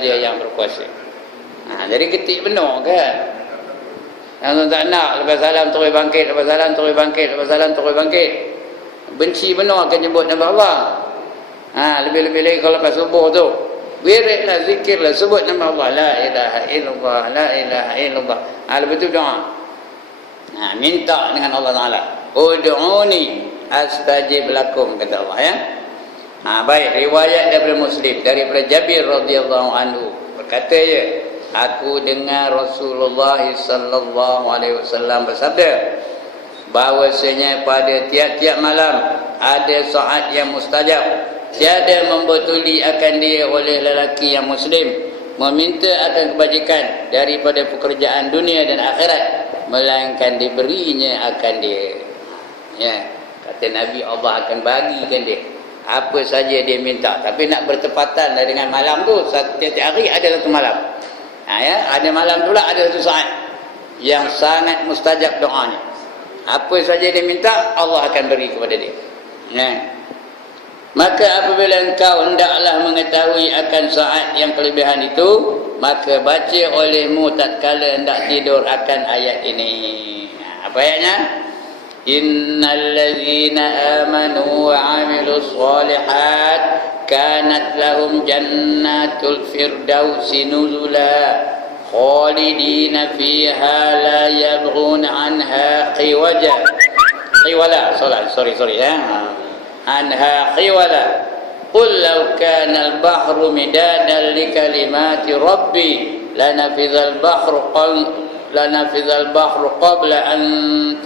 dia yang berkuasa. Jadi ketik benar kan? Yang tak nak, lepas salam terus bangkit, lepas salam terus bangkit, lepas salam terus bangkit. Benci benar akan nyebut nama Allah. Lebih-lebih lagi kalau lepas subuh tu, wiridlah, zikirlah, sebut nama Allah, la ilaha illallah, la ilaha illallah. Lepas tu doa, minta dengan Allah Ta'ala, ud'uni astajib lakum, kata Allah ya. Baik, riwayat daripada Muslim, daripada Jabir radhiyallahu anhu, berkata ya, aku dengar Rasulullah sallallahu alaihi wasallam bersabda bahwasanya pada tiap-tiap malam ada saat yang mustajab, tiada membetuli akan dia oleh lelaki yang muslim meminta akan kebajikan daripada pekerjaan dunia dan akhirat, melainkan diberinya akan dia. Ya, kata Nabi, Allah akan bagikan dia apa saja dia minta, tapi nak bertepatan dengan malam tu. Setiap hari ada satu malam. Ada malam tu lah, ada satu saat yang sangat mustajab doanya. Apa saja dia minta, Allah akan beri kepada dia. Maka apabila engkau hendaklah mengetahui akan saat yang kelebihan itu, maka baca olehmu tatkala hendak tidur akan ayat ini. Apa ayatnya? Innal ladzina amanu wa 'amilus shalihat kanat lahum jannatul firdausi nuzula khalidina fiha la yabghuna anha anha khiwala qul law kana al-bahru midadan li kalimati rabbi lanafidhal bahru qabla an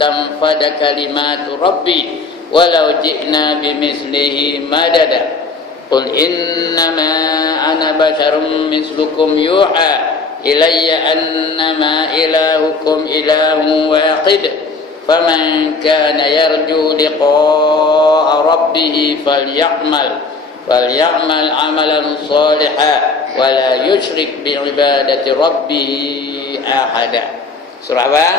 tanfada kalimatu rabbi walau ji'na bimithlihi madada qul innama ana basharum mislukum yuha ilayya annama ilahukum ilahun wahid faman kana yarju liqa'a rabbih falyamal amalan salihan wala yusyrik bi'ibadati rabbih ahada. Surah apa?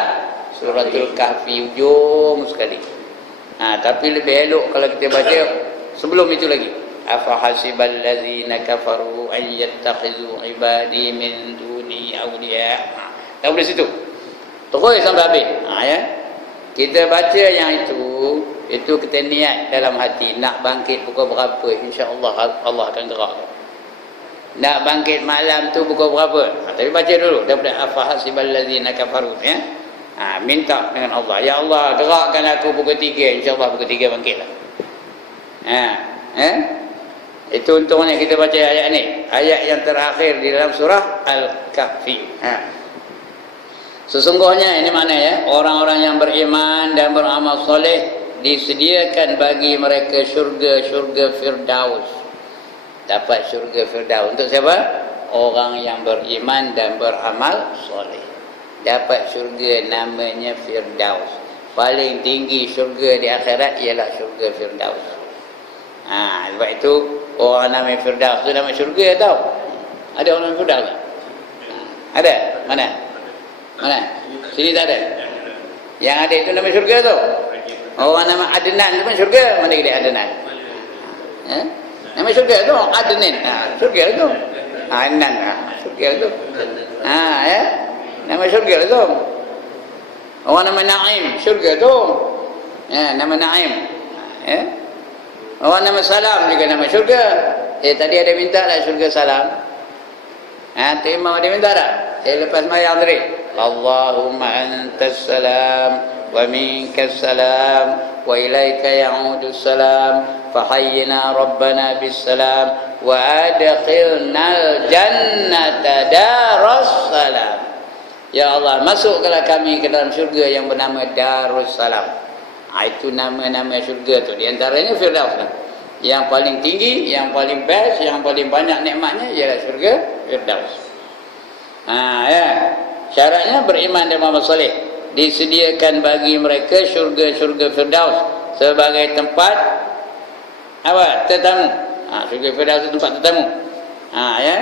Suratul Kahfi, ujung sekali. Tapi lebih elok kalau kita baca sebelum itu lagi. Afa hasibal ladzina kafaru an yattakhizu ibadi min duni awliya. Dari situ terus sampai habis. Ya. Kita baca yang itu kita niat dalam hati nak bangkit pukul berapa, insya-Allah Allah akan gerak. Nak bangkit malam tu pukul berapa? Tapi baca dulu daripada afa hasibal ladzina kafaru ya. Minta dengan Allah, ya Allah gerakkan aku pukul 3, insya-Allah pukul 3 bangkitlah. Itu untungnya kita baca ayat ni, ayat yang terakhir di dalam surah Al-Kahfi. Sesungguhnya ini mana ya, orang-orang yang beriman dan beramal soleh disediakan bagi mereka syurga Firdaus. Dapat syurga Firdaus untuk siapa? Orang yang beriman dan beramal soleh dapat syurga namanya Firdaus. Paling tinggi syurga di akhirat ialah syurga Firdaus. Sebab itu orang nama Firdaus tu nama syurga tau. Ada orang nama Firdaus tak? Ada? Mana? Sini tak ada. Yang ada itu nama syurga tu. Orang nama Adnan tu pun syurga. Mana dia Adnan? Nama syurga tu Adnan. Syurga tu. Adnan. Syurga tu. Ya. Nama syurga tu. Orang nama Naim, syurga tu. Nama Naim. Orang nama Salam juga nama syurga. Tadi ada minta tak syurga Salam? Imam ada minta tak? Lepas mayang tadi, Allahumma antas salam wa minkas salam wa ilaika ya'udus salam fahayyina rabbana bis salam wa adkhilnal jannata daras salam. Ya Allah, masukkanlah kami ke dalam syurga yang bernama Darussalam. Itu nama-nama syurga tu. Di antaranya Firdaus lah. Yang paling tinggi, yang paling best, yang paling banyak nikmatnya ialah syurga Firdaus. Ya. Syaratnya beriman dan beramal soleh. Disediakan bagi mereka syurga Firdaus sebagai tempat apa? Tetamu. Syurga Firdaus itu tempat tetamu. Ya.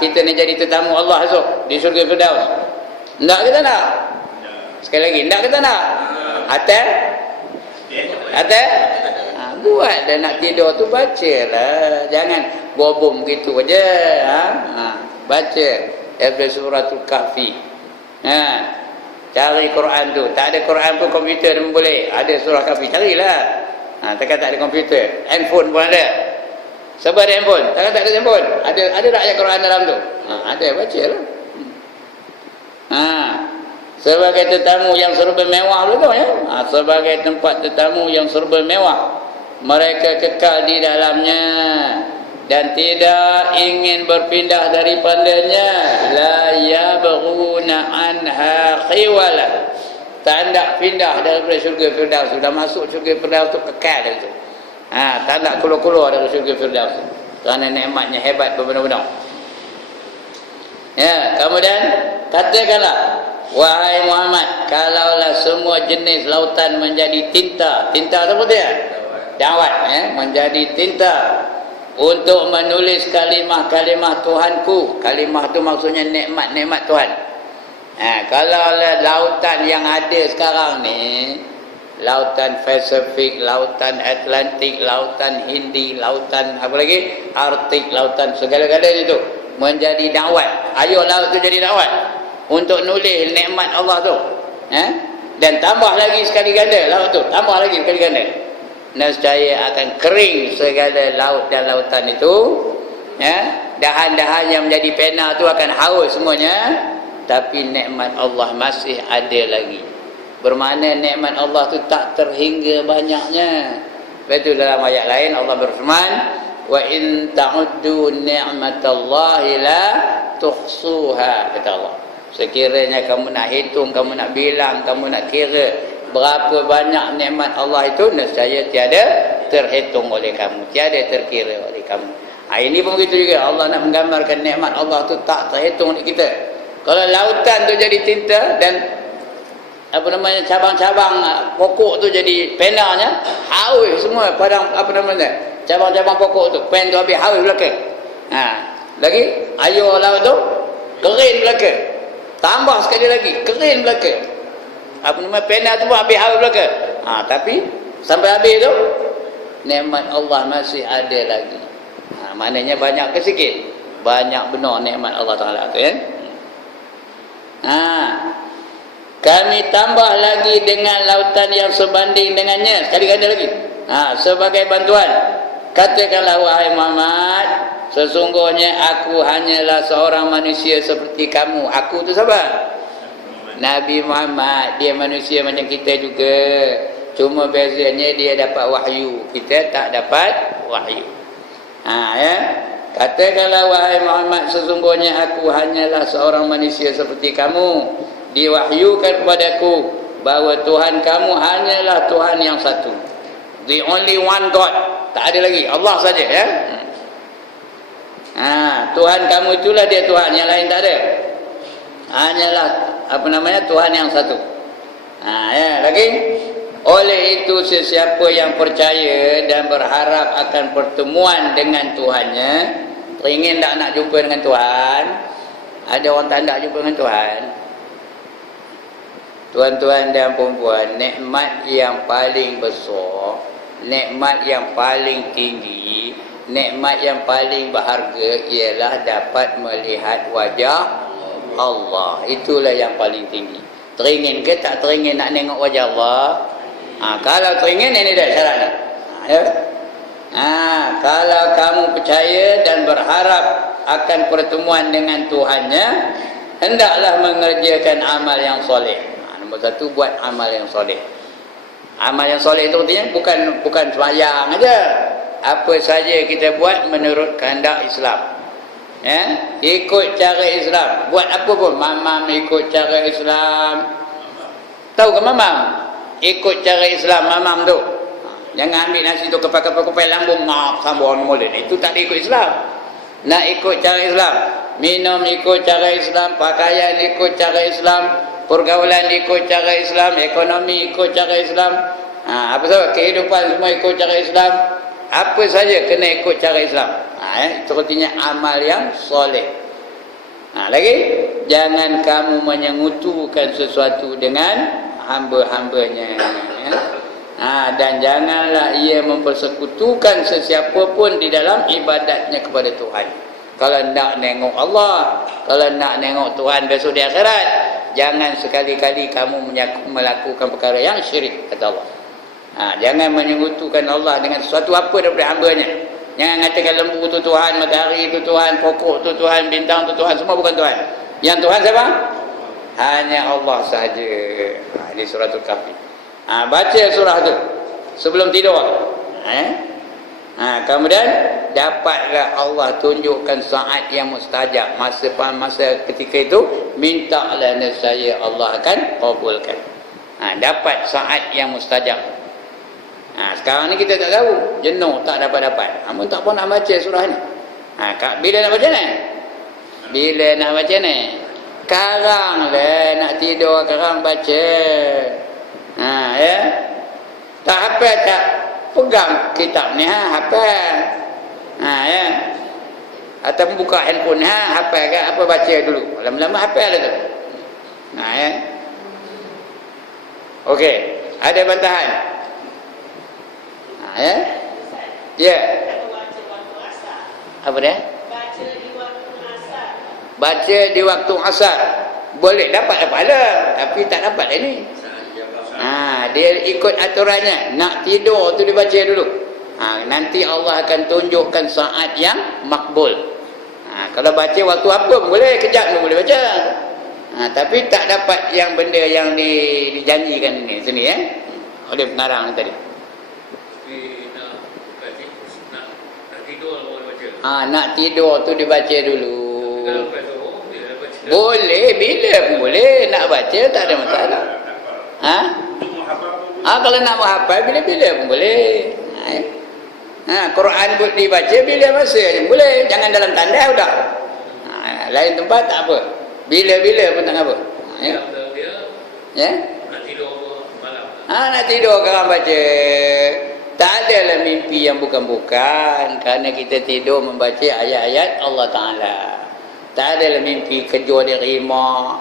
Kita ni jadi tetamu Allah esok di syurga Firdaus. Nak ke tak nak? Sekali lagi, nak ke tak nak? Atas? Buat dah nak tidur tu bacalah. Jangan bom gitu aja. Baca daripada suratul Kahfi. Cari Quran tu. Tak ada Quran pun komputer pun boleh. Ada surah Kahfi, carilah. Takkan tak ada komputer. Handphone pun ada. Sebab ada handphone. Takkan tak ada handphone. Ada tak ayat Quran dalam tu? Ada, bacalah. Sebagai tetamu yang serba mewah betul ya. Sebagai tempat tetamu yang serba mewah, mereka kekal di dalamnya dan tidak ingin berpindah daripadanya. La yabghuna anha khiwala. Tak nak pindah daripada syurga Firdaus. Sudah masuk syurga Firdaus tu kekal itu. Tak nak keluar-keluar dari syurga Firdaus. Kerana nikmatnya hebat benar-benar. Ya, kemudian katakanlah, wahai Muhammad, kalaulah semua jenis lautan menjadi tinta. Tinta tu apa dia? Dawat, menjadi tinta untuk menulis kalimah-kalimah Tuhanku. Kalimah tu maksudnya nikmat-nikmat Tuhan. Kalaulah lautan yang ada sekarang ni, lautan Pasifik, lautan Atlantik, lautan Hindi, lautan apa lagi? Arktik, lautan segala-galanya itu menjadi dakwat. Ayo laut tu jadi dakwat untuk nulis nikmat Allah tu. Dan tambah lagi sekali ganda laut tu, tambah lagi sekali ganda. Nescaya akan kering segala laut dan lautan itu. Dahan-dahan yang menjadi pena tu akan haus semuanya. Tapi nikmat Allah masih ada lagi. Bermakna nikmat Allah tu tak terhingga banyaknya. Betul dalam ayat lain Allah berfirman, wa in ta'uddu ni'matallahi la tuhsuha, kata Allah. Sekiranya kamu nak hitung, kamu nak bilang, kamu nak kira berapa banyak nikmat Allah itu, nescaya tiada terhitung oleh kamu, tiada terkira oleh kamu. Ini pun begitu juga. Allah nak menggambarkan nikmat Allah tu tak terhitung oleh kita. Kalau lautan tu jadi tinta dan apa namanya cabang-cabang pokok tu jadi penanya, haus semua padang apa namanya cabang-cabang pokok tu, pen tu habis haus belaka. Lagi air laut tu kering belaka. Tambah sekali lagi kering belaka. Apa nama pena tu pun habis haus belaka. Tapi sampai habis tu nikmat Allah masih ada lagi. Maknanya banyak ke sikit? Banyak benar nikmat Allah Taala tu kan. Kami tambah lagi dengan lautan yang sebanding dengannya, sekali ganda lagi. Sebagai bantuan, katakanlah wahai Muhammad, sesungguhnya aku hanyalah seorang manusia seperti kamu. Aku tu siapa? Nabi Muhammad. Dia manusia macam kita juga. Cuma bezanya dia dapat wahyu, kita tak dapat wahyu. Katakanlah wahai Muhammad, sesungguhnya aku hanyalah seorang manusia seperti kamu. Diwahyukan kepadaku bahawa Tuhan kamu hanyalah Tuhan yang satu. The only one God. Tak ada lagi, Allah saja ya. Tuhan kamu itulah dia Tuhan, yang lain tak ada. Hanyalah apa namanya Tuhan yang satu. Lagi oleh itu sesiapa yang percaya dan berharap akan pertemuan dengan Tuhannya, ingin tak nak jumpa dengan Tuhan. Ada orang tak nak jumpa dengan Tuhan. Tuan-tuan dan puan-puan, nikmat yang paling besar, nikmat yang paling tinggi, nikmat yang paling berharga ialah dapat melihat wajah Allah. Itulah yang paling tinggi. Teringin ke tak teringin nak tengok wajah Allah? Kalau teringin, ini dah syaratnya. Kalau kamu percaya dan berharap akan pertemuan dengan Tuhannya, hendaklah mengerjakan amal yang soleh. Nombor satu, buat amal yang soleh. Amal yang soleh itu artinya bukan sembahyang aja. Apa saja kita buat menurut kehendak Islam. Ikut cara Islam. Buat apa pun, mamam ikut cara Islam. Tahu ke mamam? Ikut cara Islam mamam tu. Jangan ambil nasi tu kepal-kepal lambung sambung mulut. Itu tak ikut Islam. Nak ikut cara Islam, minum ikut cara Islam, pakaian ikut cara Islam, pergaulan ikut cara Islam, ekonomi ikut cara Islam, apa sahaja kehidupan semua ikut cara Islam. Apa saja kena ikut cara Islam. Itu artinya amal yang soleh. Lagi, jangan kamu menyengutukan sesuatu dengan hamba-hambanya. Dan janganlah ia mempersekutukan sesiapa pun di dalam ibadatnya kepada Tuhan. Kalau nak nengok Allah, kalau nak nengok Tuhan besok di akhirat, jangan sekali-kali kamu melakukan perkara yang syirik, kata Allah. Jangan menyekutukan Allah dengan sesuatu apa daripada hamba-Nya. Jangan katakan lembu tu Tuhan, matahari tu Tuhan, pokok tu Tuhan, bintang tu Tuhan, semua bukan Tuhan. Yang Tuhan siapa? Hanya Allah sahaja. Ini suratul Kahfi. Baca surah tu sebelum tidur. Kemudian dapatlah Allah tunjukkan saat yang mustajab. Masa ketika itu mintalah nescaya Allah akan kabulkan. Dapat saat yang mustajab. Sekarang ni kita tak tahu, jenuh tak dapat. Namun tak pun nak baca surah ni. Bila nak baca ni? Bila nak baca ni? Sekarang lah nak tidur, sekarang baca. Ya. Tak hafal tak pegang kitab ni, hafal. Ya. Atau buka handphone, hafal ke apa, baca dulu. Lama-lama hafal dah tu. Ya. Okey, ada bantahan? Ya. Ya. Apa dia? Baca di waktu asar. Boleh dapat pahala, tapi tak dapat ini. Dia ikut aturannya. Nak tidur tu dibaca dulu. Nanti Allah akan tunjukkan saat yang makbul. Kalau baca waktu apa pun boleh, kejap pun boleh baca. Tapi tak dapat yang benda yang dijanjikan ini sini oleh pengarang tadi. Nak tidur tu dibaca dulu. Boleh, bila pun boleh. Nak baca tak ada masalah. Kalau nak menghafal, bila-bila pun boleh. Quran pun dibaca bila masa je boleh. Jangan dalam tanda sudah. Lain tempat tak apa. Bila-bila pun tak apa. Ya? Nak tidur malam. Nak tidur sekarang baca. Tak adalah mimpi yang bukan-bukan. Kerana kita tidur membaca ayat-ayat Allah Ta'ala. Tak adalah mimpi kejua di rimah.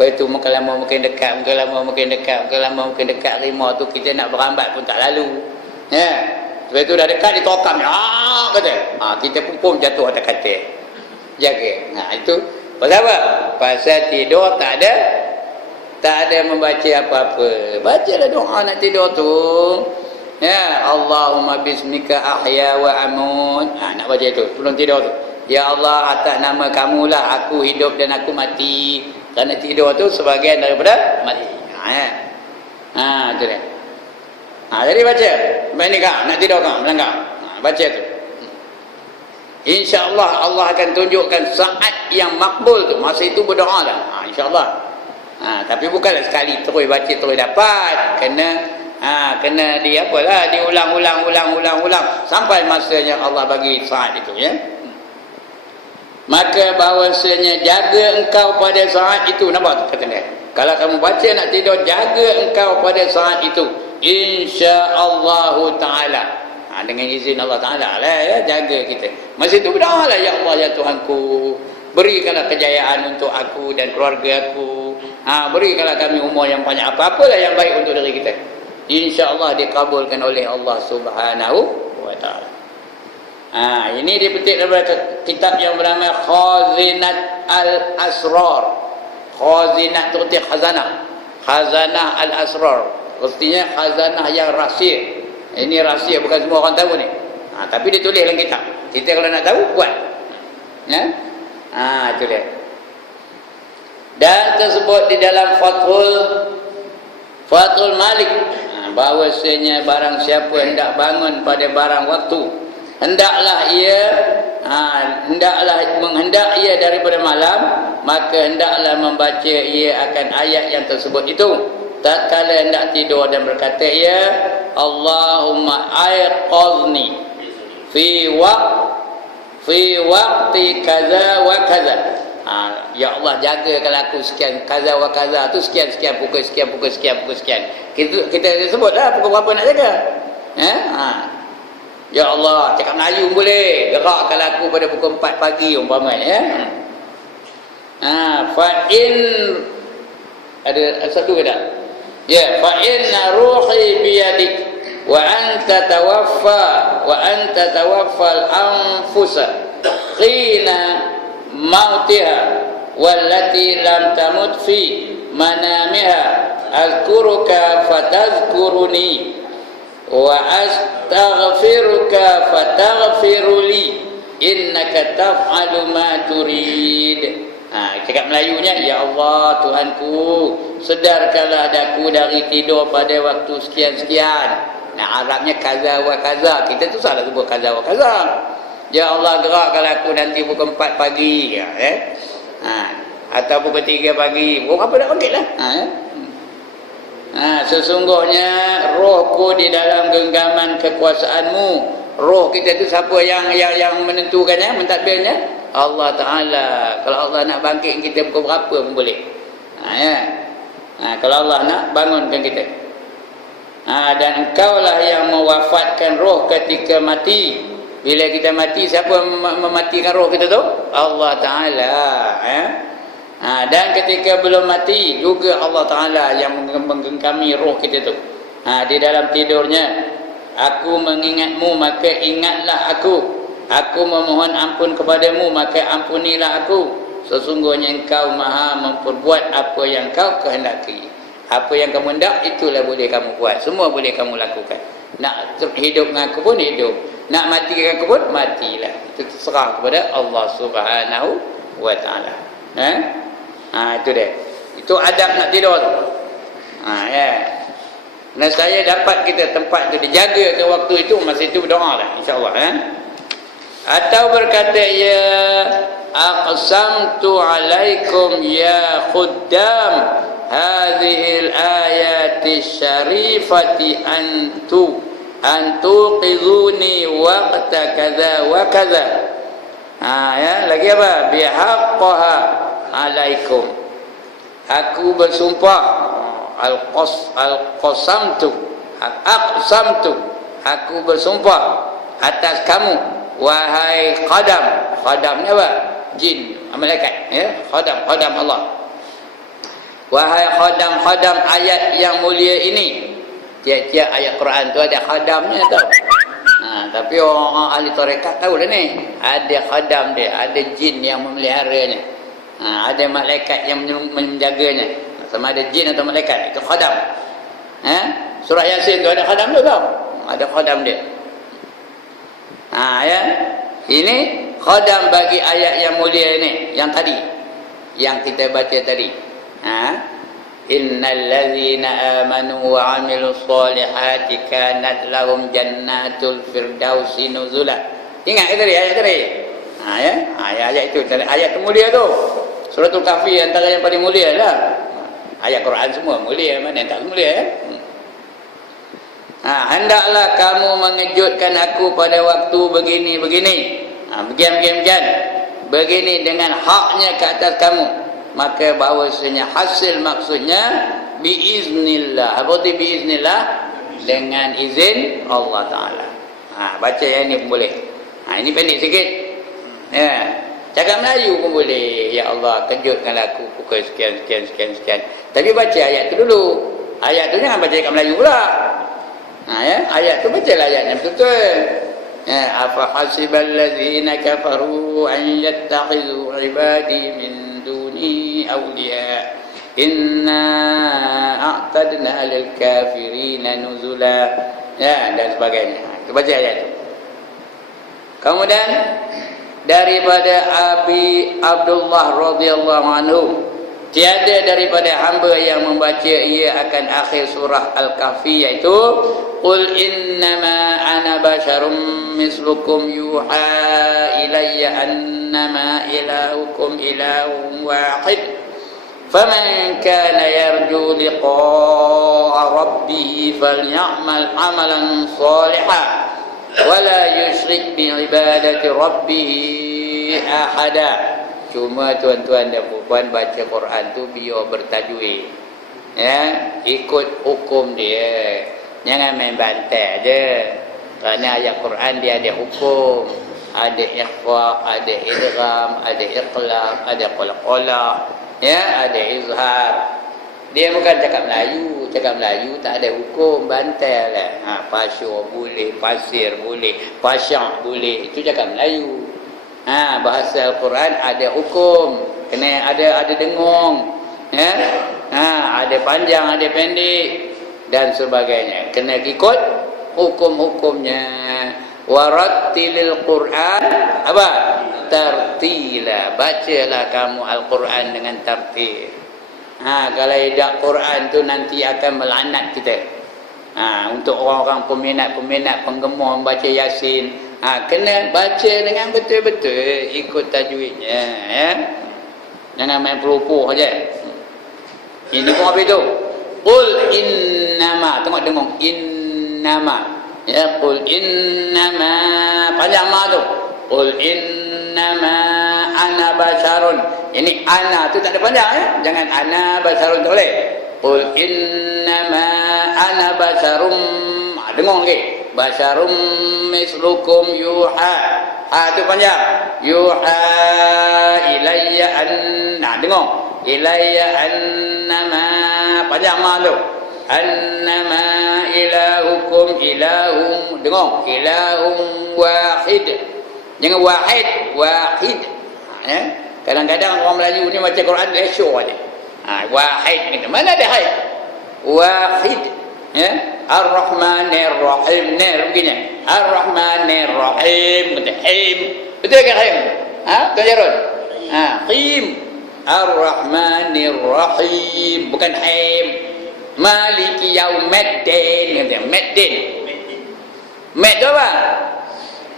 Lepas itu makin lama makin dekat, makin lama makin dekat, makin lama makin dekat rimah tu, kita nak berambat pun tak lalu. Ya. Lepas itu dah dekat ditokam. Kata. Kita pun jatuh atas katil. Jaga. Itu pasal apa? Pasal tidur tak ada membaca apa-apa. Bacalah doa nak tidur tu. Ya, Allahumma bismika ahya wa amut. Nak baca itu sebelum tidur tu. Ya Allah, atas nama kamulah aku hidup dan aku mati. Kerana tidur tu sebahagian daripada mati. Itu dia. Jadi baca. Baik ni kak, nak tidur kak, melangkah. Baca tu. InsyaAllah Allah akan tunjukkan saat yang makbul tu. Masa itu berdoa lah. InsyaAllah. Tapi bukanlah sekali terus baca terus dapat. Kena diulang sampai masanya Allah bagi saat itu, ya. Maka bahawasanya jaga engkau pada saat itu. Nampak tu kata dia? Kalau kamu baca nak tidur, jaga engkau pada saat itu, insya-Allah Ta'ala. Dengan izin Allah Ta'ala lah, ya, jaga kita. Masa itu berdoa lah, ya Allah, ya Tuhanku, berikanlah kejayaan untuk aku dan keluarga aku. Berikanlah kami umur yang banyak, apa-apalah yang baik untuk diri kita. InsyaAllah dikabulkan oleh Allah Subhanahu wa Ta'ala. Ini dipetik daripada kitab yang bernama Khazinat Al-Asrar. Khazinat tu arti khazanah. Khazanah Al-Asrar. Artinya khazanah yang rahsia. Ini rahsia, bukan semua orang tahu ni. Tapi dia tulis dalam kitab. Kita kalau nak tahu, buat. Ya? Itu dia. Dan tersebut di dalam Fathul Malik. Bahawasanya barang siapa hendak bangun pada barang waktu, hendaklah menghendak ia daripada malam, maka hendaklah membaca ia akan ayat yang tersebut itu. Tatkala hendak tidur dan berkata ia, Allahumma aiqadni fi waqti kaza wa kaza. Ya Allah, jagakanlah aku sekian kaza wa kaza tu, sekian pukul sekian. Kita sebutlah pukul berapa nak jaga. Ya Allah, cakap Melayu boleh. Gerakkanlah aku pada pukul 4 pagi umpamanya, ya. Fa in ada satu ke tak? Ya, fa inna ruhi biyadik. wa anta tawaffal anfusa qina mautiha wallati lam tamut fi manamiha azkuruka fatazkuruni wa astaghfiruka fataghfiruli innaka taf'alu ma turid. Cakap Melayunya, ya Allah Tuhanku, sedarkanlah daku dari tidur pada waktu sekian-sekian. Nah, Arabnya kaza wa kaza. Kita tu salah sebut kaza wa kaza. Ya Allah, gerakkanlah aku nanti pukul 4 pagi ya, atau pukul 3 pagi. Pukul apa nak panggil lah. Sesungguhnya rohku di dalam genggaman kekuasaanmu. Roh kita tu siapa yang menentukannya, mentadbirnya? Allah Ta'ala. Kalau Allah nak bangkit kita pukul berapa pun boleh. Kalau Allah nak bangunkan kita. Dan engkaulah yang mewafatkan roh ketika mati. Bila kita mati, siapa mematikan roh kita tu? Allah Ta'ala. Dan ketika belum mati juga Allah Ta'ala yang menggengkami roh kita tu. Di dalam tidurnya, aku mengingatmu maka ingatlah aku. Aku memohon ampun kepadamu maka ampunilah aku. Sesungguhnya engkau maha memperbuat apa yang kau kehendaki. Apa yang kamu hendak, itulah boleh kamu buat. Semua boleh kamu lakukan. Nak hidup dengan aku pun hidup, nak mati dengan aku pun matilah. Itu terserah kepada Allah Subhanahu wa Ta'ala. Itu dia. Itu adab nak tidur tu. Nah, saya dapat kita tempat tu dijaga ke waktu itu, masa itu berdoa lah, insya-Allah. Atau berkata, ya aqsamtu alaikum ya khuddam hadhil ayati syarifati antuqizuni waqta kadza wa kadza. Lagi apa? Bihaqqaha alaikum. Aku bersumpah, aqsamtu, aku bersumpah atas kamu, wahai khadam. Khadamnya apa? Jin, malaikat, ya. Khadam Allah. Wahai khadam ayat yang mulia ini. Tiap-tiap ayat Quran tu ada khadamnya tau. Tapi orang ahli tarekat tahu dah ni. Ada khadam dia, ada jin yang memeliharanya. Ada malaikat yang menjaganya. Sama ada jin atau malaikat, itu khadam. Surah Yasin tu ada khadam tu tau. Ada khadam dia. Ini khadam bagi ayat yang mulia ini, yang tadi, yang kita baca tadi. Innal ladzina amanu wa 'amilus solihati kanat lahum jannatul firdausi nuzula. Ingat tadi ayat tadi? Ayat itu, ayat tu mulia tu. Suratul Kahfi antara yang paling mulia lah. Ayat Quran semua mulia, mana yang tak mulia ya? Hendaklah kamu mengejutkan aku pada waktu begini-begini. Begini dengan haknya ke atas kamu. Maka bahawasanya hasil maksudnya biiznillah. Apa itu biiznillah? Dengan izin Allah Ta'ala. Baca yang ini pun boleh. Ini pendek sikit. Cakap Melayu pun boleh. Ya Allah, kejutkanlah aku pukul sekian. Tapi baca ayat tu dulu. Ayat tu jangan baca cakap Melayu pula. Ayat tu bacalah ayatnya betul-betul. Afa hasibal ladzina kafaru an yattakhizu ibadi min duni awliya inna a'tadna lil kafirina nuzula, dan sebagainya. Kita baca ayat tu. Kemudian daripada Abi Abdullah radhiyallahu anhu, tiada daripada hamba yang membaca ia akan akhir surah Al-Kahfi, iaitu qul innama ana basyarum mislukum yuha ilayya annama ilahukum ilahun wahid faman kana yarju liqa'a rabbih falyamal amalan salihan wala yusyrik bi ibadati rabbih ahada. Cuma tuan-tuan dan puan baca Quran tu biar bertajwid, ikut hukum dia, jangan main bantai aja. Kerana ayat Quran dia ada hukum, ada ikhfa, ada idgham, ada iqlab, ada qalqalah, ada izhar. Dia bukan cakap Melayu tak ada hukum, bantai lah. Pasyur boleh, pasir boleh, pasyak boleh, itu cakap Melayu. Bahasa Al-Quran ada hukum, kena ada dengung, ya. Ada panjang, ada pendek dan sebagainya, kena ikut hukum-hukumnya. Warattilil Quran apa? Tartila. Bacalah kamu Al-Quran dengan tartil. Kalau tidak Quran tu nanti akan melaknat kita. Untuk orang-orang peminat-peminat penggemar membaca Yasin, kena baca dengan betul-betul, ikut tajwidnya, ya. Jangan main pelupuh saja. Ini pun apa itu? Qul innama, tengok dengung, innama. Ya, qul innama, panjang ma tu. Qul innama ana basharun. Ini ana tu tak ada panjang, ya. Jangan ana basharun tak boleh. Qul innama ana basharum. Dengung lagi. Basharum mislukum yuha. Tu panjang. Yuha ilayya anna. Dengung. Ilayya annama, panjang ma tu. Annama ilahukum ilahum. Dengung. Ilahum wahid. Jangan wahid. Ya. Kadang-kadang orang Melayu ni baca Quran lesho aja. Wahid gitu. Mana ada haid? Wahid. Ya. Ar-Rahmanir Rahim. Begini. Ar-Rahmanir Rahim. Kata Him. Betul ke Him? Tuan Jarod? Him. Ar-Rahmanir Rahim. Bukan Him. Maliki Yaumiddin. Kata Middin. Mid tu apa?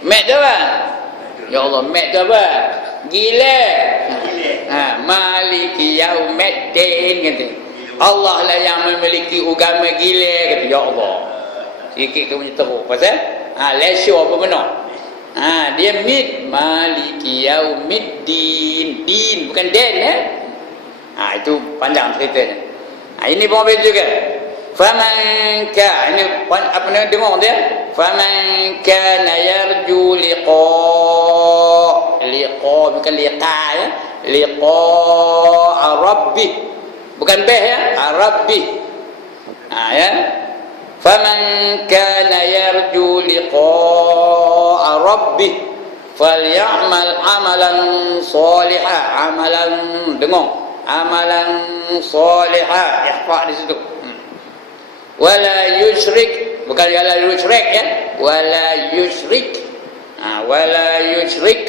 Mid tu apa? Ya Allah, mid tu apa? Gila. Maliki Yaumiddin kata. Allah lah yang memiliki agama gila kata. Ya Allah. Sikit ke punya teruk pasal lesho apa benar. Dia mid. Maliki Yaumiddin. Din bukan den, ya. Itu panjang ceritanya. Ini pun habis juga. Faman ka, ini apa nama dengar dia? Faman kana yarju liqa bukan liqa, ya. Liqa rabbih. Bukan bih, ya. Rabbih. Ya. Faman kana yarju liqa rabbih falyamal amalan salihah. Amalan dengar. Amalan salihah. Ikhfa di situ. Wala yusyrik, bukan wala yusyrik, ya. Wala yusyrik. Wala yusyrik.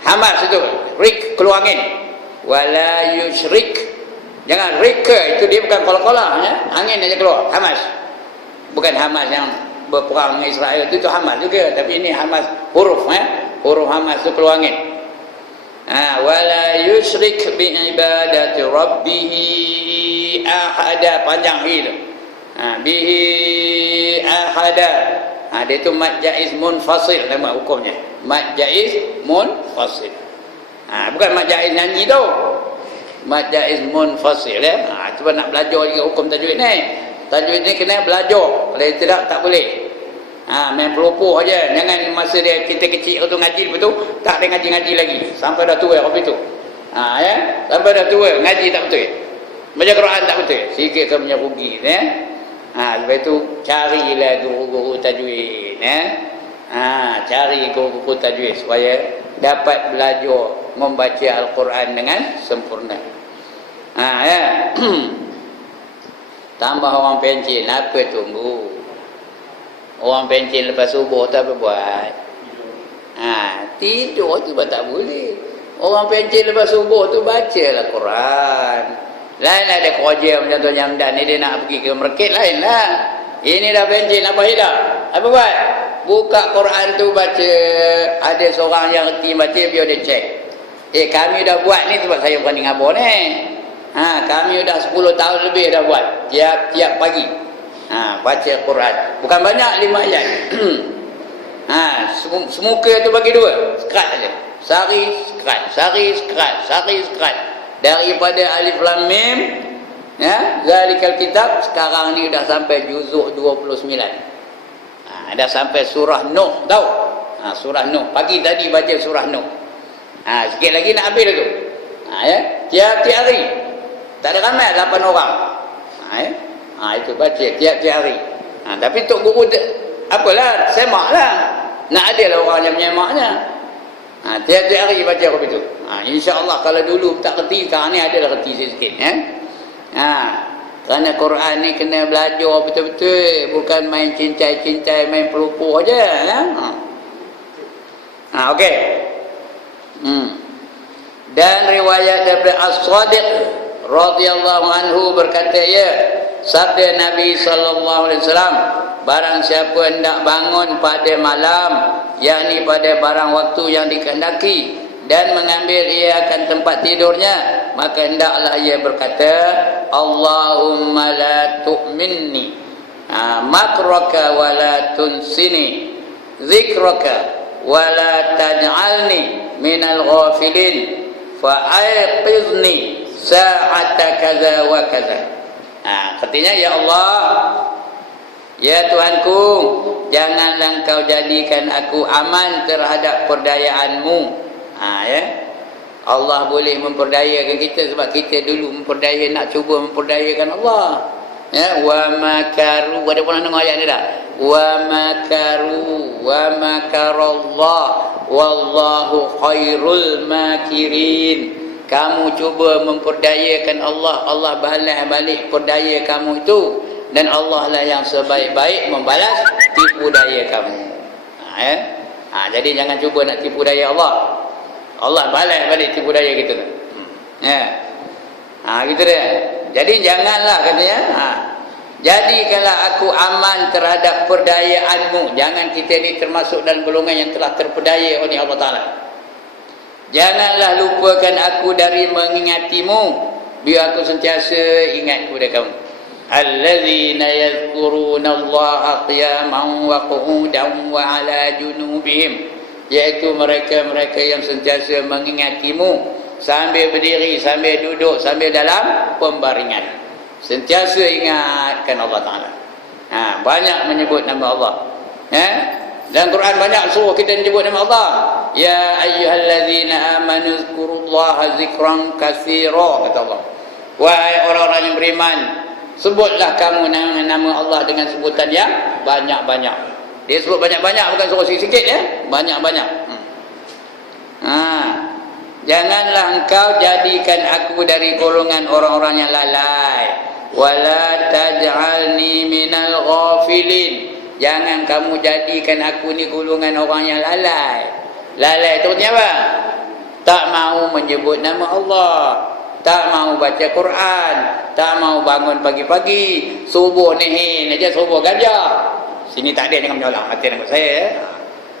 Hamas itu, rik keluar angin. Wala yusyrik. Jangan rika, itu dia bukan kola-kola, ya. Angin aja keluar. Hamas. Bukan Hamas yang berperang dengan Israel itu Hamas juga, tapi ini Hamas huruf, ya. Huruf Hamas itu keluar angin. Wala yusyrik bi ibadati rabbih ahada, panjang itu. Bihi ahada. Dia itu mad jaiz munfasil nama hukumnya. Mad jaiz munfasil. Bukan mad jaiz nyanyi tu. Mad jaiz munfasil, ya. Cuba nak belajar juga hukum tajwid ni. Tajwid ni kena belajar. Kalau tidak tak boleh. Main pelupuh aja. Jangan masa dia kita kecil tu ngaji lepas tu tak ada ngaji-ngaji lagi. Sampai dah tua apa itu. Ya. Sampai dah tua ngaji tak betul. Baca Quran tak betul. Sikit ke punya rugi, ya. Lepas itu carilah guru-guru tajwid, ya. Cari guru-guru tajwid supaya dapat belajar membaca Al-Quran dengan sempurna. Ya. Tambah orang pencin, apa tunggu? Orang pencin lepas subuh tu apa buat? Tidur tu tak boleh. Orang pencin lepas subuh tu bacalah Quran. Lain ada kerja macam tu yang dan ni dia nak pergi ke market lain lah. Ini dah pencin apa hidup? Apa buat? Buka Quran tu baca. Ada seorang yang reti baca biar dia cek. Kami dah buat ni sebab saya berani ngabur ni. Kami dah 10 tahun lebih dah buat. Tiap pagi. Baca Quran. Bukan banyak 5 ayat. Semuka tu bagi 2. Sekerat aja. Sari sekerat, sari sekerat, sari sekerat. Daripada Alif Lam Mim, ya, zalikal kitab, sekarang ni dah sampai juzuk 29. Dah sampai surah Nuh, tahu? Surah Nuh. Pagi tadi baca surah Nuh. Sikit lagi nak habis tu. Ya, tiap-tiap hari. Tak ada ramai 8 orang. Itu baca tiap-tiap hari. Tapi tok guru apalah, semaklah. Nak adalah orang yang menyemaknya. Tiap-tiap hari baca apa itu. InsyaAllah kalau dulu tak kerti, sekarang ni adalah kerti sikit. Kerana Quran ni kena belajar betul-betul. Bukan main cintai-cintai, main pelupuh aja. Okey. Dan riwayat daripada As-Sadiq radhiyallahu anhu berkata, sabda Nabi sallallahu alaihi wasallam, barang siapa hendak bangun pada malam, yakni pada barang waktu yang dikehendaki, dan mengambil ia akan tempat tidurnya, maka hendaklah ia berkata, Allahumma la tu'minni makraka wa la tunsini zikraka wa la taj'alni minal ghafilin fa'aiqizni sa'ata kaza wa kaza. Artinya, ya Allah, ya Tuhanku, janganlah Engkau jadikan aku aman terhadap perdayaanmu. Allah boleh memperdayakan kita sebab kita dulu nak cuba memperdayakan Allah. Wa makaru, ada pernah dengar ayat ni tak? Wa makaru wa makarallah wallahu khairul makirin. Kamu cuba memperdayakan Allah, Allah balas balik perdaya kamu itu, dan Allah lah yang sebaik-baik membalas tipu daya kamu. Jadi jangan cuba nak tipu daya Allah. Allah balas balik tipu daya kita tu. Gitu dia. Jadi janganlah katanya. Jadikanlah aku aman terhadap perdayaanmu. Jangan kita ni termasuk dalam golongan yang telah terpedaya oleh Allah Ta'ala. Janganlah lupakan aku dari mengingatimu, biar aku sentiasa ingat kepada kamu. Allazina yadhkuruna Allaha qiyaman wa qu'udan wa ala junubihim, iaitu mereka-mereka yang sentiasa mengingatimu sambil berdiri, sambil duduk, sambil dalam pembaringan. Sentiasa ingatkan Allah Ta'ala. Banyak menyebut nama Allah. Dalam Quran banyak suruh kita menyebut nama Allah. Ya ayyuhallazina amanu zkurullaha zikran katsira, kata Allah. Wahai orang-orang yang beriman, sebutlah kamu nama Allah dengan sebutan yang banyak-banyak. Dia sebut banyak-banyak, bukan suruh sikit-sikit, banyak-banyak. Janganlah engkau jadikan aku dari golongan orang-orang yang lalai. Wala taj'alni minal ghafilin. Jangan kamu jadikan aku ni golongan orang yang lalai. Lalai itu artinya apa? Tak mau menyebut nama Allah, tak mau baca Quran, tak mau bangun pagi-pagi, subuh nihin aja, subuh gajah. Sini tak ada, jangan menyolak mati nama saya.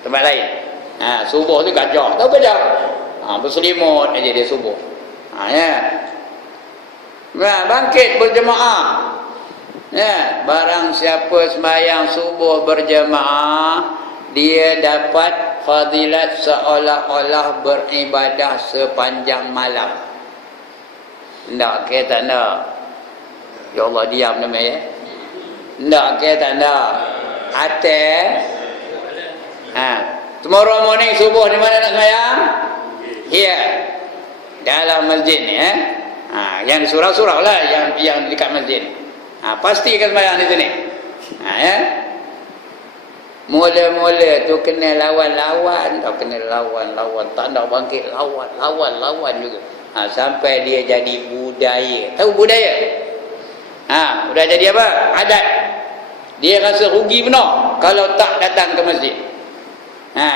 Tempat lain. Subuh tu gajah. Tahu gajah? Berselimut aja dia subuh. Bangkit berjemaah. Barang siapa sembahyang subuh berjemaah, dia dapat fadilat seolah-olah beribadah sepanjang malam. Nak ke tak nak? Ya Allah, diam nama ya. Nak ke tak nak? Tomorrow morning subuh di mana nak sembahyang? Here, dalam masjid ni. Yang di surau-surau lah, yang dekat masjid. Pasti akan sembahyang di sini. Mula-mula tu kena lawan-lawan, tak kena lawan-lawan, tak nak bangkit, lawan juga. Sampai dia jadi budaya. Tahu budaya? Udah jadi apa? Adat. Dia rasa rugi benar kalau tak datang ke masjid.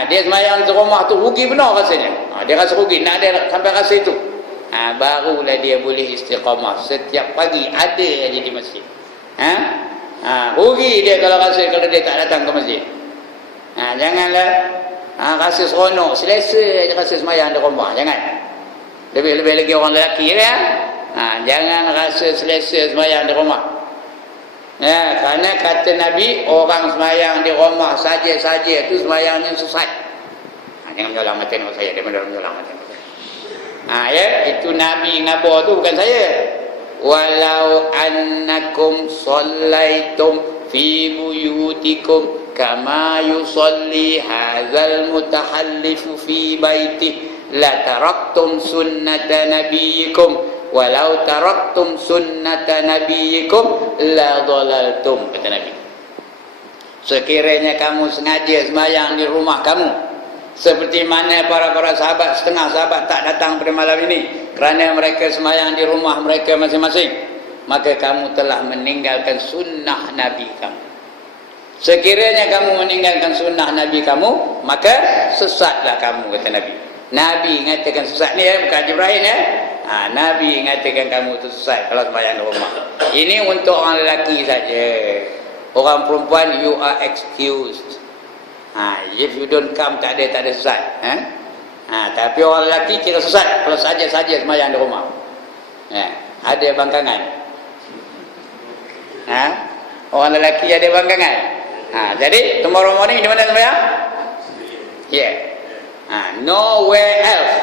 Dia sembahyang di rumah tu rugi benar rasanya. Dia rasa rugi, nak ada sampai rasa itu. Barulah dia boleh istiqamah. Setiap pagi ada aja di masjid. Rugi dia kalau dia tak datang ke masjid. Janganlah rasa seronok, selesa je rasa sembahyang di rumah. Jangan. Lebih-lebih lagi orang lelaki ya. Jangan rasa selesa sembahyang di rumah. Kerana kata Nabi, orang sembahyang di rumah saja-saja tu sembahyangnya sesat. Jangan menyolang mata dengan saya, dia menyolang mata dengan saya. Itu Nabi ngabar tu, bukan saya. Walau annakum sallaitum fi buyutikum kama yusalli hadzal mutahallifu fi baitih la taraktum sunnata nabiyikum walau taraktum sunnata nabiyikum la dhalaltum, kata Nabi. Sekiranya kamu sengaja sembahyang di rumah kamu, seperti mana para sahabat, setengah sahabat tak datang pada malam ini kerana mereka sembahyang di rumah mereka masing-masing, maka kamu telah meninggalkan sunnah Nabi kamu. Sekiranya kamu meninggalkan sunnah Nabi kamu, maka sesatlah kamu, kata Nabi. Nabi mengatakan sesat ni ya, bukan Jibril ya. Nabi mengatakan kamu itu sesat kalau sembahyang di rumah. Ini untuk orang lelaki saja. Orang perempuan, you are excused. If you don't come, tak ada sesat. Tapi orang lelaki kira sesat kalau saja-saja sembahyang di rumah. Ada bangkangan. Orang lelaki ada bangkangan. Jadi tomorrow morning di mana sembahyang? Nowhere else.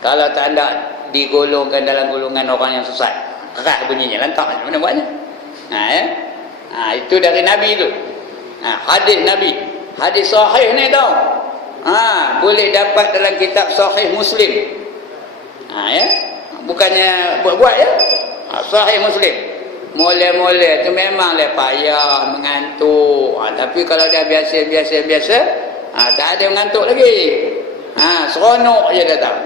Kalau tak ada digolongkan dalam golongan orang yang sesat, kerat bunyinya, lantak mana buatnya. Itu dari Nabi itu. Hadis Nabi, hadis sahih ni tau. Boleh dapat dalam kitab Sahih Muslim. Bukannya buat-buat ya. Sahih Muslim. Mula-mula tu memanglah payah, mengantuk. Tapi kalau dah biasa, tak ada mengantuk lagi. Seronok je datang.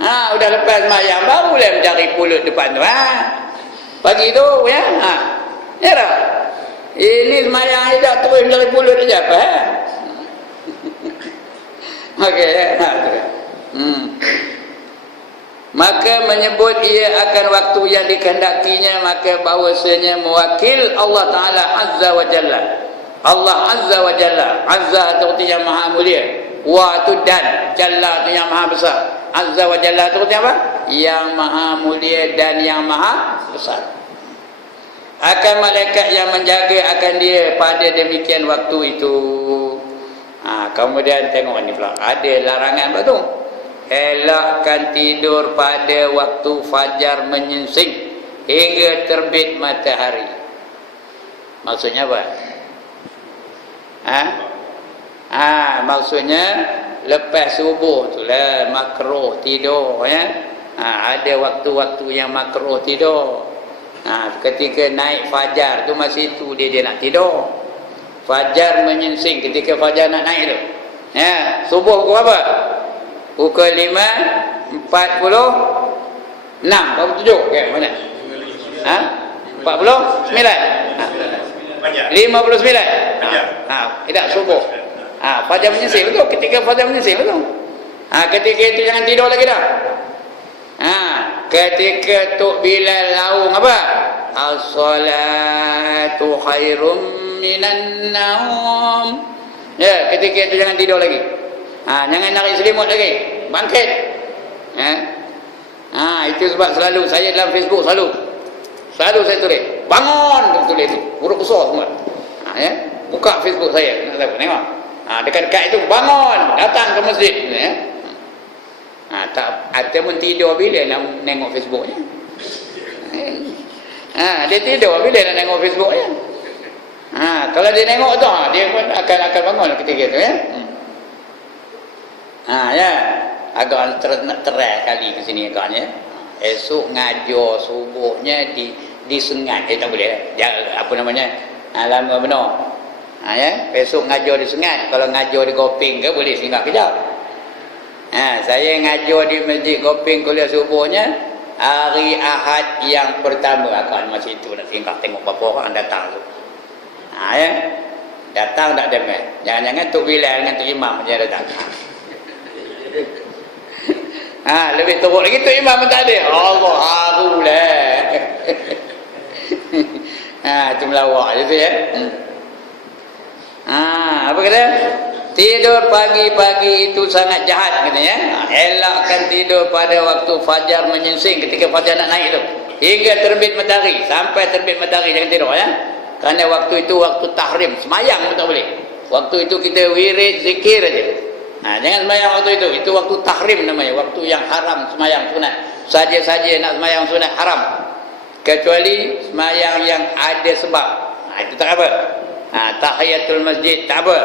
Udah lepas sembahyang barulah mencari pulut depan tu. Pagi tu ya. Ya tak? Ini sembahyang tidak terus mencari pulut saja apa? Okey. Maka menyebut ia akan waktu yang dikehendakinya, maka bahawasanya mewakil Allah Ta'ala Azza wa Jalla. Allah Azza wa Jalla. Azza itu artinya maha mulia, wa itu dan, Jalla itu yang maha besar. Azza wa Jalla itu artinya apa? Yang maha mulia dan yang maha besar. Akan malaikat yang menjaga akan dia pada demikian waktu itu. Kemudian tengok ni pula, ada larangan apa tu? Elakkan tidur pada waktu fajar menyingsing hingga terbit matahari. Maksudnya apa? Maksudnya lepas subuh tu lah makruh tidur ya. Ada waktu-waktu yang makruh tidur. Ketika naik fajar tu masih tu dia nak tidur. Fajar menyingsing, ketika fajar nak naik tu. Subuh pukul apa? Pukul 5.46 47 ke mana? 49 59 tidak subuh. Fajar menyingsing betul, ketika fajar menyingsing betul. Ketika itu jangan tidur lagi dah. Ketika Tok Bilal laung apa? As-salatu khairum minan naum. Ketika itu jangan tidur lagi. Jangan narik selimut lagi, bangkit. Itu sebab selalu saya dalam Facebook selalu saya tulis bangun, tulis itu huruf besar semua. Buka Facebook saya, nak tengok. Dekat-dekat itu bangun, datang ke masjid. Tak, ataupun tidur bila nak tengok Facebooknya. Dia tidur bila nak tengok Facebooknya. Kalau dia tengok tu, dia pun akan bangun ketika itu ya. Agak terai kali ke sini agaknya. Esok ngajar subuhnya disengat. Tak boleh. Apa namanya? Lama benar. Esok ngajar disengat. Kalau ngajar di Goping ke boleh singgah kejap. Saya ngajar di Masjid Goping kuliah subuhnya hari Ahad yang pertama. Agak macam itu nak singgah tengok berapa orang datang tu. Datang tak ada. Jangan-jangan Tok Bilal dengan Tok Imam je datang. Lebih teruk lagi Tok Imam pun tak ada. Allah haru lah. Itu melawak je tu ya. Apa kata? Tidur pagi-pagi itu sangat jahat katanya. Elakkan tidur pada waktu fajar menyingsing, ketika fajar nak naik tu, hingga terbit matahari. Sampai terbit matahari jangan tidur ya. Kerana waktu itu waktu tahrim, semayang pun tak boleh. Waktu itu kita wirid zikir aja. Jangan semayang waktu itu waktu tahrim namanya, waktu yang haram semayang sunat. Saja-saja nak semayang sunat haram. Kecuali semayang yang ada sebab. Itu tak apa. Tahiyatul masjid tak apa.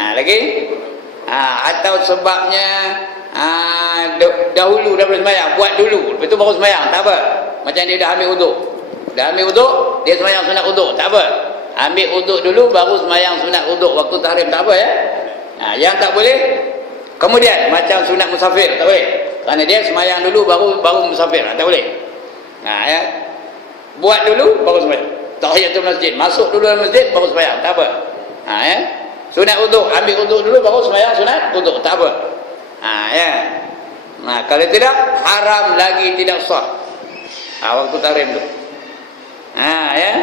Lagi atau sebabnya dahulu daripada sembahyang, buat dulu, lepas tu baru sembahyang, tak apa. Macam dia dah ambil uduk. Dah ambil uduk, dia sembahyang sunat uduk, tak apa. Ambil uduk dulu baru sembahyang sunat uduk waktu tahrim, tak apa ya. Yang tak boleh kemudian macam sunat musafir, tak boleh. Kerana dia sembahyang dulu baru musafir, tak boleh. Ya. Buat dulu baru sembahyang. Tahiyatul masjid, masuk dulu dalam masjid baru sembahyang, tak apa. Ya. Sunat uduk, ambil uduk dulu baru sembahyang sunat uduk, tak apa. Ya. Kalau tidak haram lagi, tidak sah. Waktu tahrim tu. Ya.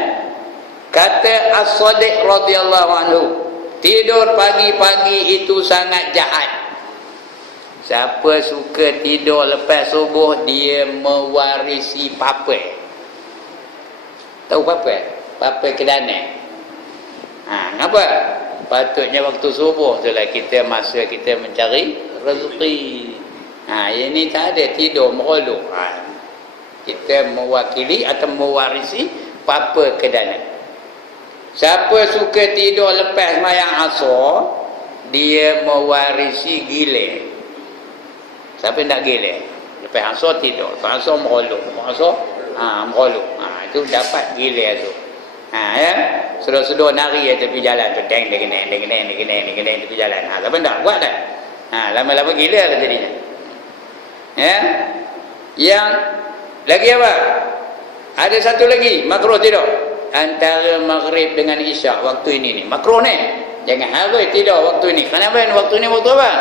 Kata As-Sadiq radhiyallahu anhu, tidur pagi-pagi itu sangat jahat. Siapa suka tidur lepas subuh, dia mewarisi papa. Tahu papa? Papa kedana. Kenapa? Patutnya waktu subuh tu lah masa kita mencari rezeki. Ini tak ada, tidur merolok. Kita mewakili atau mewarisi papa kedana. Siapa suka tidur lepas sembahyang asar, dia mewarisi gila. Siapa nak gila? Lepas asar tidur, lepas asar merolok, lepas asar merolok. Itu dapat gila tu. Ya. Sedar-sedar nari tepi jalan tu, deng tepi jalan. Siapa nak buat dah? Lama-lama gila lah jadinya. Ya. Yang lagi apa? Ada satu lagi makruh tidur antara maghrib dengan isyak, waktu ini ni makruh ni. Jangan harus tidur waktu ini. Kenapa? Waktu ni waktu apa?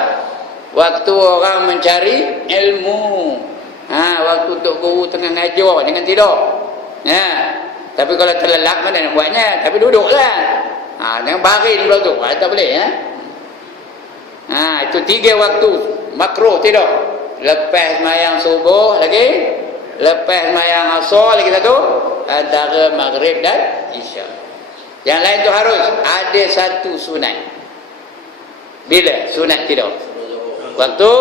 Waktu orang mencari ilmu. Waktu Tok Guru tengah ngajar, jangan tidur. Tapi kalau terlelap mana nak buatnya? Tapi duduklah. Jangan baring pula tu. Tak boleh ya. Itu 3 waktu makruh tidur. Lepas sembahyang subuh lagi, lepas sembahyang asar lagi satu, antara maghrib dan isyak. Yang lain tu harus ada satu sunat. Bila sunat tidur? Waktu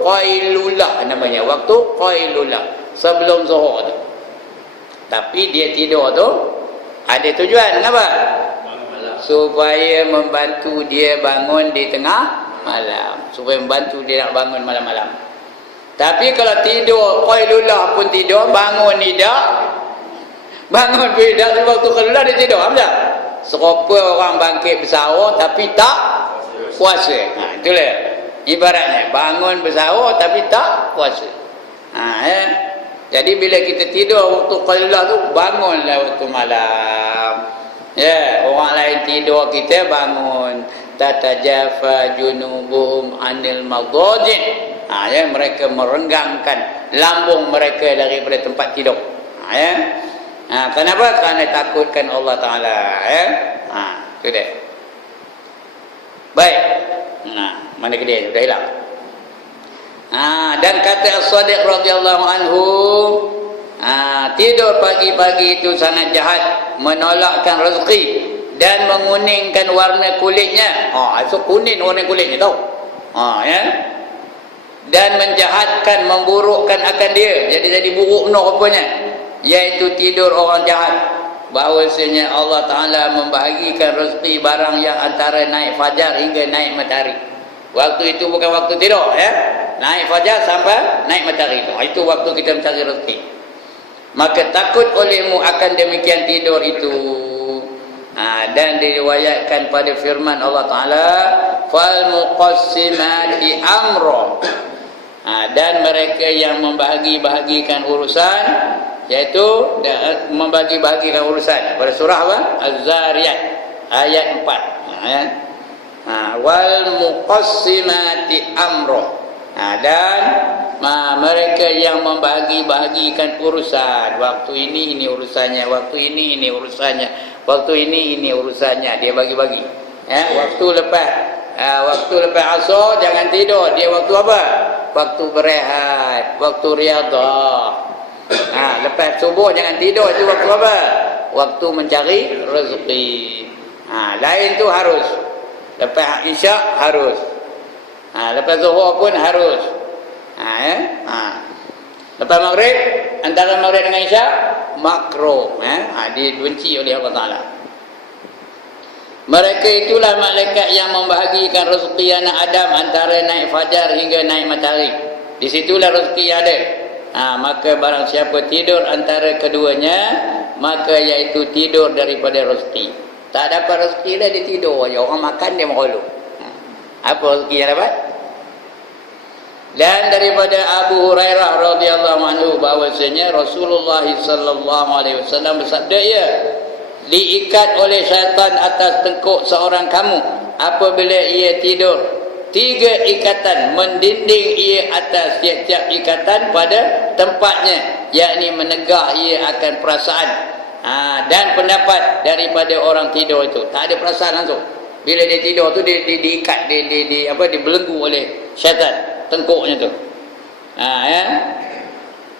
qailulah namanya, waktu qailulah, sebelum zuhur tu. Tapi dia tidur tu ada tujuan, kenapa? Supaya membantu dia bangun di tengah malam, supaya membantu dia nak bangun malam-malam. Tapi kalau tidur qailulah pun tidur, bangun tidak, bangun tidak, waktu qailulah dia tidur, apa tak? Serupa orang bangkit bersahur tapi tak puasa. Itulah ibaratnya, bangun bersahur tapi tak puasa. Ya. Jadi bila kita tidur waktu qailulah tu, bangunlah waktu malam. Ya, orang lain tidur, kita bangun. Tatajafa junubuhum anil madajin. Ya, mereka merenggangkan lambung mereka daripada tempat tidur. Ya. Kenapa? Kerana takutkan Allah Taala. Ya. Itu dia. Baik. Mana ke dia? Sudah hilang. Dan kata As-Sadiq radhiyallahu anhu, tidur pagi-pagi itu sangat jahat, menolakkan rezeki dan menguningkan warna kulitnya. Itu kuning warna kulitnya tau. Ya. Dan menjahatkan, memburukkan akan dia. Jadi buruk noh rupanya. Iaitu tidur orang jahat. Bahawasanya Allah Ta'ala membahagikan rezeki barang yang antara naik fajar hingga naik matahari. Waktu itu bukan waktu tidur ya. Naik fajar sampai naik matahari itu. Itu waktu kita mencari rezeki. Maka takut olehmu akan demikian tidur itu. Dan diriwayatkan pada firman Allah Ta'ala, fal muqassimati amra. Dan mereka yang membahagi-bahagikan urusan, iaitu membagi-bahagikan urusan. Pada surah apa? Az-Zariyat ayat 4. Wal muqassimati amra. Dan mereka yang membagi-bahagikan urusan. Waktu ini urusannya, waktu ini urusannya, waktu ini urusannya. Dia bagi-bagi. Waktu lepas asar jangan tidur. Dia waktu apa? Waktu berehat, waktu riadah. Lepas subuh jangan tidur. Itu waktu apa? Waktu mencari rezeki. Lain tu harus. Lepas isyak harus. Lepas zuhur pun harus. Lepas maghrib, antara maghrib dengan isyak makruh. Dibenci oleh Allah Ta'ala. Mereka itulah malaikat yang membahagikan rezeki anak Adam antara naik fajar hingga naik matahari. Di situlah rezeki ada. Maka barang siapa tidur antara keduanya, maka iaitu tidur daripada rezeki. Tak dapat rezeki dah dia tidur aja. Orang makan dia mengeluh. Apa rezeki yang dapat? Dan daripada Abu Hurairah radhiyallahu anhu bahwasanya Rasulullah sallallahu alaihi wasallam bersabda, ya, diikat oleh syaitan atas tengkuk seorang kamu apabila ia tidur. 3 ikatan mendinding ia atas tiap-tiap ikatan pada tempatnya, yakni menegah ia akan perasaan. Dan pendapat daripada orang tidur itu tak ada perasaan langsung. Bila dia tidur tu dia diikat, dibelenggu oleh syaitan tengkuknya tu.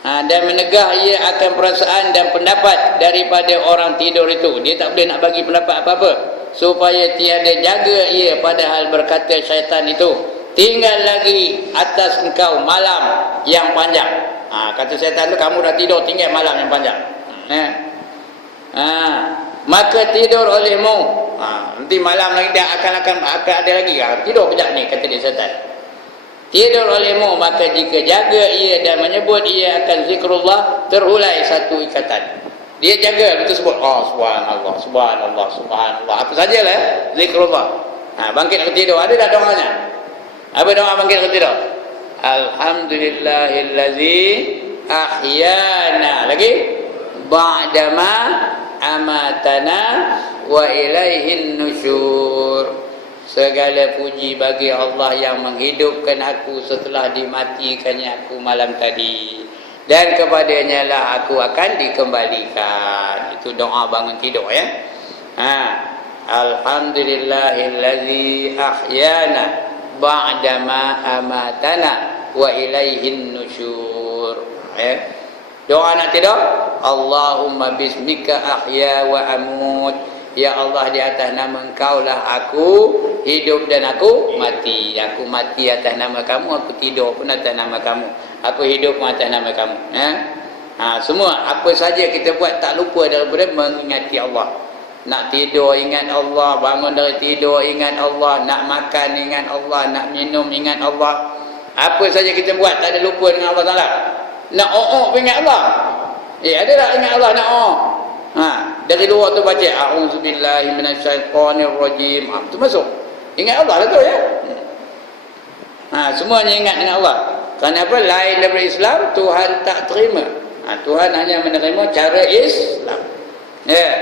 Dan menegah ia akan perasaan dan pendapat daripada orang tidur itu. Dia tak boleh nak bagi pendapat apa-apa, supaya tiada jaga ia, padahal berkata syaitan itu, tinggal lagi atas engkau malam yang panjang. Kata syaitan tu, kamu dah tidur, tinggal malam yang panjang. Maka tidur olehmu, nanti malam lagi dia akan ada lagi. Tidur kejap ni, kata dia syaitan. Tidur olehmu, maka jika jaga ia dan menyebut ia akan zikrullah, terhulai satu ikatan. Dia jaga, betul sebut, subhanallah, subhanallah, subhanallah, apa sajalah zikrullah. Bangkit ke tidur, ada dah doanya. Apa doa bangkit ke tidur? Alhamdulillahillazi ahyana, lagi ba'dama amatana wa ilaihin nusyur. Segala puji bagi Allah yang menghidupkan aku setelah dimatikannya aku malam tadi, dan kepadanya lah aku akan dikembalikan. Itu doa bangun tidur, ya. Alhamdulillahillazi ahyana ba'dama amatana wa ilaihin nusyur. Doa nak tidur, Allahumma bismika ahya wa amut. Ya Allah, di atas nama engkau lah aku hidup dan aku mati. Aku mati atas nama kamu, aku tidur pun atas nama kamu, aku hidup pun atas nama kamu. Semua apa saja kita buat tak lupa daripada mengingati Allah. Nak tidur ingat Allah, bangun dari tidur ingat Allah, nak makan ingat Allah, nak minum ingat Allah. Apa saja kita buat tak ada lupa dengan Allah Taala. Nak pun ingat Allah. Ada tak ingat Allah nak dari luar tu baca a'udzubillahi minasyaitonirrajim, tu masuk. Ingat Allah lah tu, ya. Semuanya ingat dengan Allah. Kenapa? Lain daripada Islam, Tuhan tak terima. Tuhan hanya menerima cara Islam. Ya.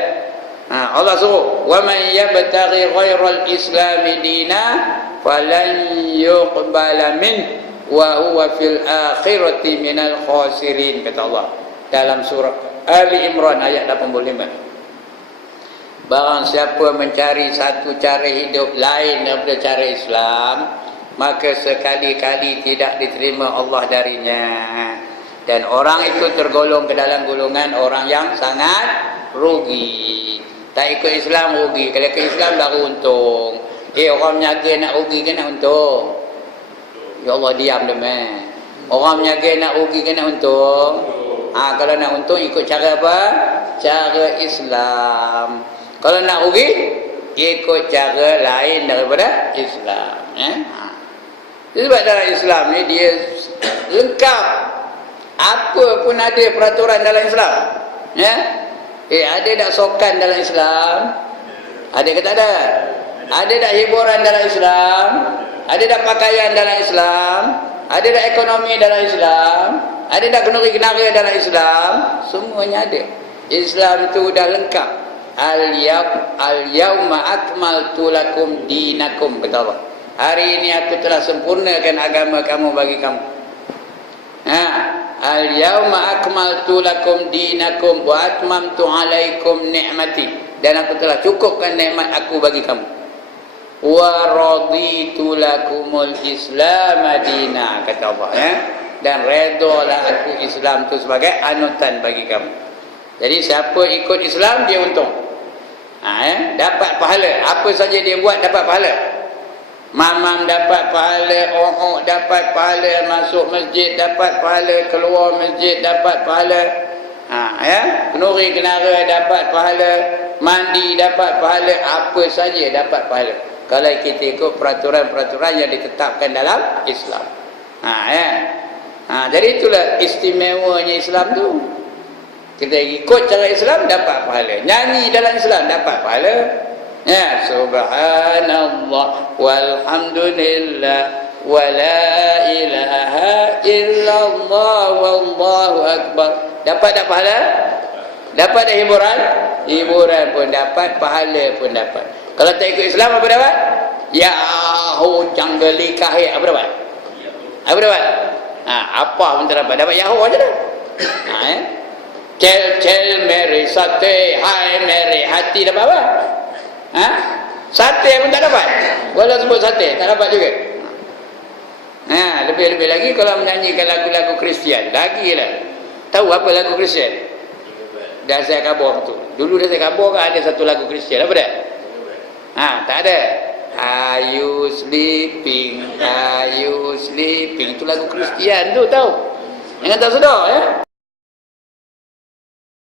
Allah suruh, wa man yabtaghi ghairal islami dina falan yuqbala min wa huwa fil akhirati minal khasirin, kata Allah dalam surah Ali Imran ayat 85. Barang siapa mencari satu cara hidup lain daripada cara Islam, maka sekali-kali tidak diterima Allah darinya, dan orang itu tergolong ke dalam golongan orang yang sangat rugi. Tak ikut Islam rugi, kalau ikut Islam baru untung. Orang menyaga nak rugi ke nak untung? Ya Allah, diam dah, man. Orang menyaga nak rugi ke nak untung? Kalau nak untung ikut cara apa? Cara Islam. Kalau nak rugi, ikut cara lain daripada Islam. Sebab dalam Islam ni dia lengkap. Apa pun ada peraturan dalam Islam. Ada tak sokan dalam Islam? Ada ke tak ada? Ada tak hiburan dalam Islam? Ada tak pakaian dalam Islam? Ada tak ekonomi dalam Islam? Ada tak kenari-kenari dalam Islam? Semuanya ada. Islam itu dah lengkap. Al-yawma akmaltu lakum dinakum, kata Allah. Hari ini aku telah sempurnakan agama kamu bagi kamu. Al-yawma akmaltu lakum dinakum wa atmamtu alaikum ni'mati, dan aku telah cukupkan nikmat aku bagi kamu. Wa raditu lakumul Islam madina, kata Allah, dan redalah aku Islam tu sebagai anutan bagi kamu. Jadi siapa ikut Islam dia untung. Dapat pahala. Apa saja dia buat dapat pahala. Mamam dapat pahala, dapat pahala, masuk masjid dapat pahala, keluar masjid dapat pahala. Kenuri kenara dapat pahala, mandi dapat pahala, apa saja dapat pahala. Kalau kita ikut peraturan-peraturan yang ditetapkan dalam Islam. Jadi itulah istimewanya Islam tu. Kita ikut cara Islam dapat pahala. Nyanyi dalam Islam dapat pahala. Ya, subhanallah walhamdulillah wa la ilaha illallah wallahu akbar. Dapat tak pahala? Dapat tak hiburan? Hiburan pun dapat, pahala pun dapat. Kalau tak ikut Islam apa dapat? Ya hujang geli kahir apa dapat? Apa dapat? Apa pun tak dapat. Dapat Yahoo aja dah. Cel Mary sate, hai Mary hati dapat apa? Sate pun tak dapat. Walau sebut sate tak dapat juga. Lebih-lebih lagi kalau menyanyikan lagu-lagu Kristian, lagi lah. Tahu apa lagu Kristian? Dasar Kabur tu. Dulu Dasar Kabur kan ada satu lagu Kristian, apa dah? Tak ada. Are you sleeping? Are you sleeping? Itu lagu Kristian tu, tahu? Jangan tak sedar ya.